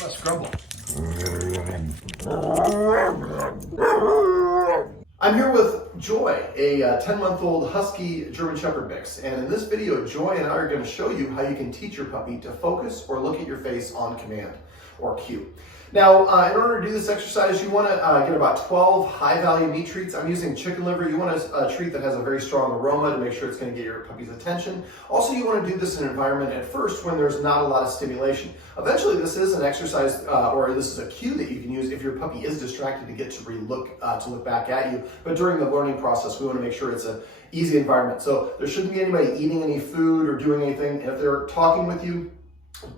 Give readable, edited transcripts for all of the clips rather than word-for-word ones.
Let's grumble. I'm here with Joy, a 10-month-old Husky German Shepherd mix, and in this video, Joy and I are going to show you how you can teach your puppy to focus or look at your face on command or cue. Now, in order to do this exercise, you want to get about 12 high-value meat treats. I'm using chicken liver. You want a treat that has a very strong aroma to make sure it's going to get your puppy's attention. Also, you want to do this in an environment at first when there's not a lot of stimulation. Eventually, this is an exercise or this is a cue that you can use if your puppy is distracted to get to look back at you. But during the learning process, we want to make sure it's an easy environment. So there shouldn't be anybody eating any food or doing anything. And if they're talking with you,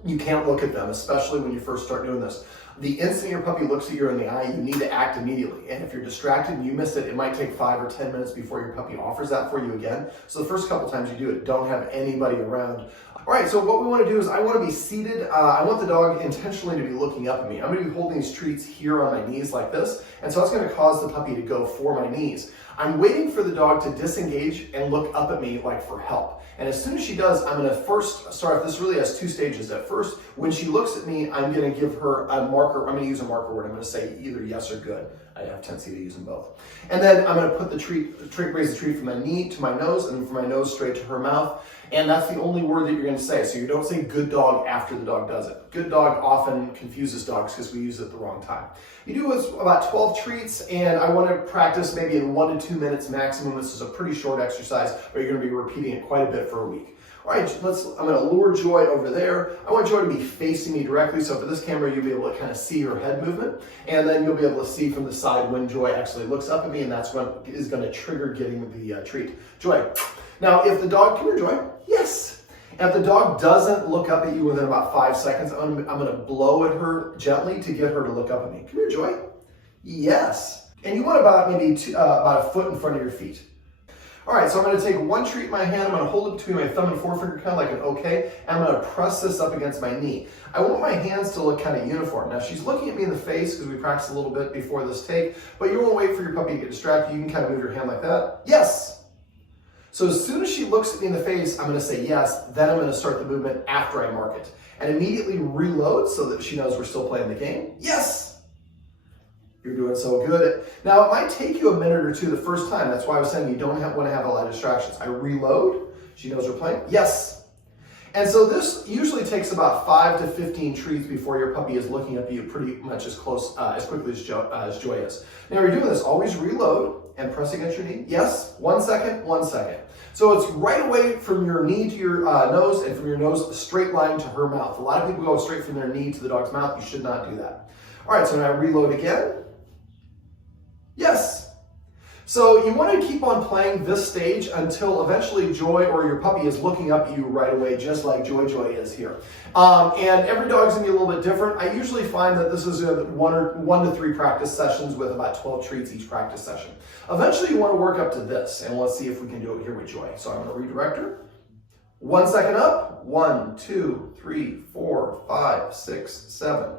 you can't look at them, especially when you first start doing this. The instant your puppy looks at you in the eye, you need to act immediately. And if you're distracted and you miss it, it might take 5 or 10 minutes before your puppy offers that for you again. So the first couple times you do it, don't have anybody around. All right, so what we want to do is I want to be seated. I want the dog intentionally to be looking up at me. I'm going to be holding these treats here on my knees like this. And so that's going to cause the puppy to go for my knees. I'm waiting for the dog to disengage and look up at me like for help. And as soon as she does, I'm going to first start. This really has 2 stages. At first, when she looks at me, I'm going to give her a marker. I'm going to use a marker word. I'm going to say either yes or good. I have a tendency to use them both. And then I'm going to put raise the treat from my knee to my nose and from my nose straight to her mouth. And that's the only word that you're going to say. So you don't say good dog after the dog does it. Good dog often confuses dogs because we use it at the wrong time. You do about 12 treats, and I want to practice maybe in 1 to 2 minutes maximum. This is a pretty short exercise, but you're going to be repeating it quite a bit for a week. All right, I'm going to lure Joy over there. I want Joy to be facing me directly, so for this camera, you'll be able to kind of see her head movement, and then you'll be able to see from the side when Joy actually looks up at me, and that's what is going to trigger getting the treat. Joy. Now, if the dog, come here, Joy. Yes. If the dog doesn't look up at you within about 5 seconds, I'm going to blow at her gently to get her to look up at me. Come here, Joy. Yes. And you want about maybe about a foot in front of your feet. All right, so I'm going to take one treat in my hand. I'm going to hold it between my thumb and forefinger, kind of like an okay, and I'm going to press this up against my knee. I want my hands to look kind of uniform. Now, she's looking at me in the face because we practiced a little bit before this take, but you won't wait for your puppy to get distracted. You can kind of move your hand like that. Yes. So as soon as she looks at me in the face, I'm going to say yes, then I'm going to start the movement after I mark it. And immediately reload so that she knows we're still playing the game. Yes! You're doing so good. Now, it might take you a minute or two the first time. That's why I was saying you don't want to have a lot of distractions. I reload. She knows we're playing. Yes! And so this usually takes about 5 to 15 treats before your puppy is looking up at you pretty much as quickly as Joy is. Now, you're doing this. Always reload and press against your knee. Yes. 1 second, 1 second. So it's right away from your knee to your nose and from your nose, a straight line to her mouth. A lot of people go straight from their knee to the dog's mouth. You should not do that. All right, so now reload again. Yes. So you want to keep on playing this stage until eventually Joy or your puppy is looking up at you right away, just like Joy is here. And every dog's going to be a little bit different. I usually find that this is 1 to 3 practice sessions with about 12 treats each practice session. Eventually you want to work up to this, and let's see if we can do it here with Joy. So I'm going to redirect her. 1 second up. 1, 2, 3, 4, 5, 6, 7.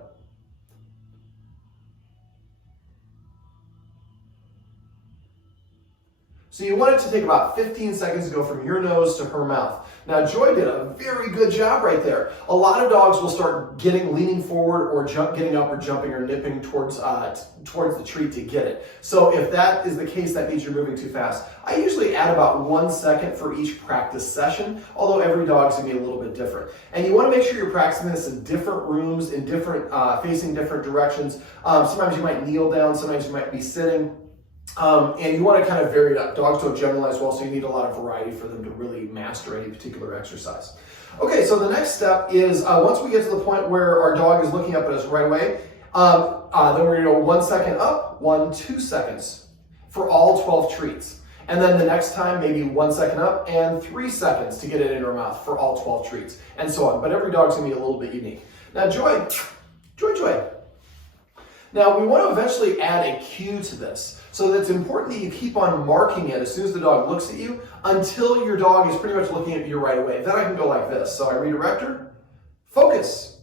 So you want it to take about 15 seconds to go from your nose to her mouth. Now, Joy did a very good job right there. A lot of dogs will start leaning forward or getting up or jumping or nipping towards the treat to get it. So if that is the case, that means you're moving too fast. I usually add about 1 second for each practice session, although every dog's gonna be a little bit different. And you wanna make sure you're practicing this in different rooms, in different, facing different directions. Sometimes you might kneel down, sometimes you might be sitting. And you want to kind of vary it up. Dogs don't generalize well, so you need a lot of variety for them to really master any particular exercise. Okay, so the next step is once we get to the point where our dog is looking up at us right away, then we're going to go 1 second up, 1, 2 seconds for all 12 treats. And then the next time, maybe 1 second up and 3 seconds to get it in her mouth for all 12 treats, and so on. But every dog's going to be a little bit unique. Now, Joy. Now, we want to eventually add a cue to this. So it's important that you keep on marking it as soon as the dog looks at you until your dog is pretty much looking at you right away. Then I can go like this. So I redirect her, focus.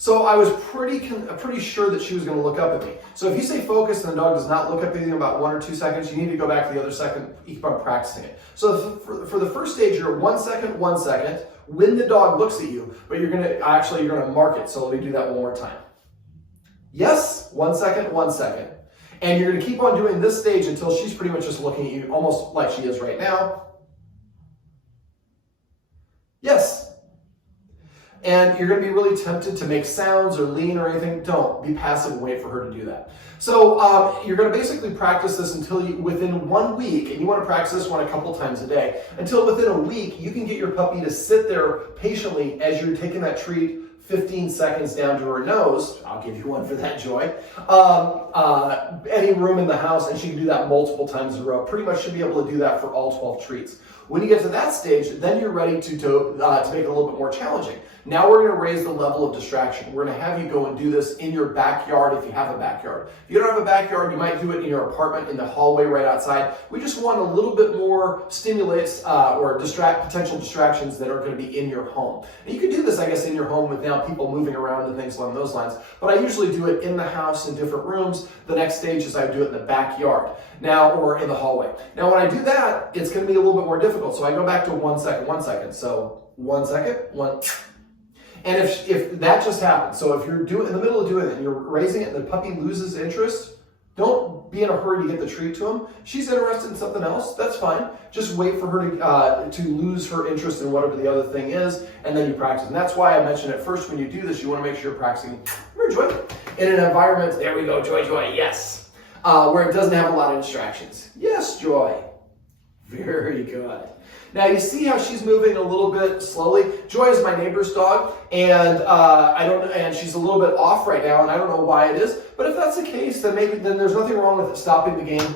So I was pretty sure that she was going to look up at me. So if you say focus and the dog does not look up at you in about 1 or 2 seconds, you need to go back to the other second, keep on practicing it. So for the first stage, you're 1 second, 1 second, when the dog looks at you, but you're going to mark it. So let me do that one more time. Yes, 1 second, 1 second. And you're going to keep on doing this stage until she's pretty much just looking at you almost like she is right now. Yes. And you're going to be really tempted to make sounds or lean or anything. Don't. Be passive and wait for her to do that. So you're going to basically practice this until within 1 week, and you want to practice this one a couple times a day, until within a week you can get your puppy to sit there patiently as you're taking that treat 15 seconds down to her nose. I'll give you one for that, Joy. Any room in the house, and she can do that multiple times in a row. Pretty much should be able to do that for all 12 treats. When you get to that stage, then you're ready to make it a little bit more challenging. Now we're going to raise the level of distraction. We're going to have you go and do this in your backyard if you have a backyard. If you don't have a backyard, you might do it in your apartment, in the hallway right outside. We just want a little bit more stimulates or potential distractions that are going to be in your home. And you can do this, I guess, in your home with now people moving around and things along those lines. But I usually do it in the house in different rooms. The next stage is I do it in the backyard now or in the hallway. Now when I do that, it's going to be a little bit more difficult. So I go back to 1 second, 1 second. So 1 second, 1. And if that just happens, so if you're in the middle of doing it and you're raising it and the puppy loses interest, don't be in a hurry to get the treat to him. She's interested in something else, that's fine. Just wait for her to lose her interest in whatever the other thing is, and then you practice. And that's why I mentioned at first when you do this, you want to make sure you're practicing Joy in an environment, there we go, Joy, Joy, yes, where it doesn't have a lot of distractions. Yes, Joy. Very good. Now you see how she's moving a little bit slowly. Joy is my neighbor's dog, and and she's a little bit off right now, and I don't know why it is. But if that's the case, then there's nothing wrong with it. Stopping the game,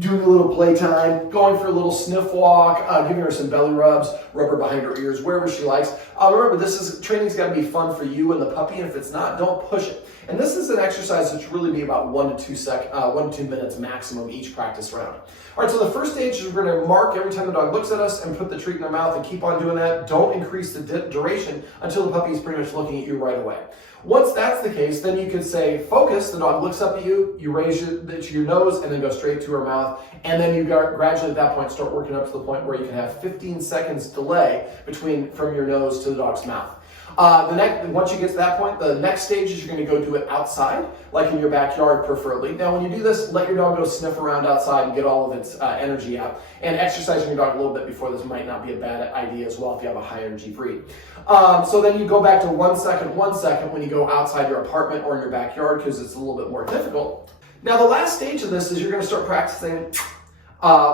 doing a little playtime, going for a little sniff walk, giving her some belly rubs, rub her behind her ears, wherever she likes. Remember, training's got to be fun for you and the puppy, and if it's not, don't push it. And this is an exercise that should really be about 1 to 2 minutes maximum each practice round. All right, so the first stage is we're going to mark every time the dog looks at us and put the treat in their mouth and keep on doing that. Don't increase the duration until the puppy is pretty much looking at you right away. Once that's the case, then you could say, focus, the dog looks up at you, you raise to your nose and then go straight to her mouth, and then you gradually at that point start working up to the point where you can have 15 seconds delay from your nose to the dog's mouth. Once you get to that point, the next stage is you're going to go do it outside, like in your backyard preferably. Now when you do this, let your dog go sniff around outside and get all of its energy out. And exercising your dog a little bit before this might not be a bad idea as well if you have a high energy breed. So then you go back to 1 second, 1 second when you go outside your apartment or in your backyard because it's a little bit more difficult. Now the last stage of this is you're going to start practicing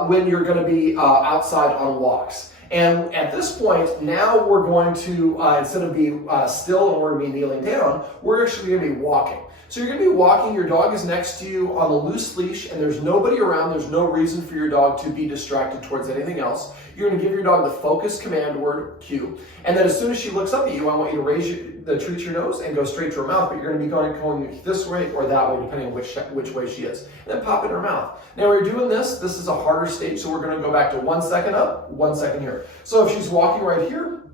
when you're going to be outside on walks. And at this point, now we're going to, instead of be still and we're going to be kneeling down, we're actually going to be walking. So you're going to be walking, your dog is next to you on a loose leash, and there's nobody around, there's no reason for your dog to be distracted towards anything else. You're going to give your dog the focus command word, cue, and then as soon as she looks up at you, I want you to raise the treat to your nose and go straight to her mouth, but you're going to be going this way or that way, depending on which way she is, and then pop in her mouth. Now we're doing this is a harder stage, so we're going to go back to 1 second up, 1 second here. So if she's walking right here,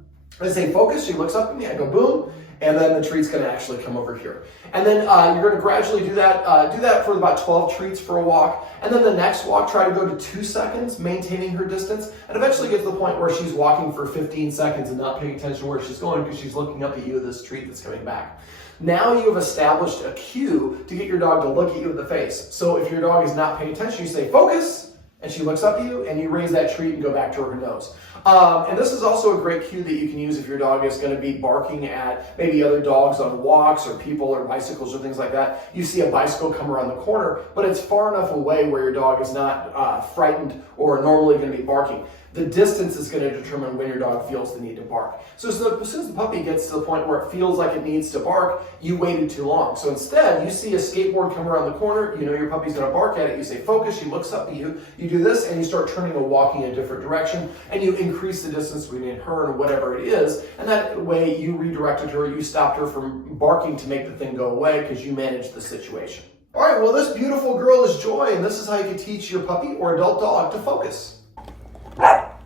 I say focus, she looks up at me, I go boom, and then the treat's going to actually come over here. And then you're going to gradually do that for about 12 treats for a walk. And then the next walk, try to go to 2 seconds, maintaining her distance, and eventually get to the point where she's walking for 15 seconds and not paying attention to where she's going because she's looking up at you at this treat that's coming back. Now you have established a cue to get your dog to look at you in the face. So if your dog is not paying attention, you say, focus, and she looks up at you, and you raise that treat and go back to her nose. And this is also a great cue that you can use if your dog is going to be barking at maybe other dogs on walks or people or bicycles or things like that. You see a bicycle come around the corner, but it's far enough away where your dog is not frightened or normally going to be barking. The distance is going to determine when your dog feels the need to bark. So as soon as the puppy gets to the point where it feels like it needs to bark, you waited too long. So instead, you see a skateboard come around the corner, you know your puppy's going to bark at it, you say focus, she looks up at you, you do this, and you start turning and walking in a different direction, and you increase the distance between her and whatever it is, and that way you redirected her, you stopped her from barking to make the thing go away because you managed the situation. All right, well, this beautiful girl is Joy, and this is how you can teach your puppy or adult dog to focus.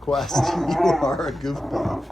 Quest, you are a goofball.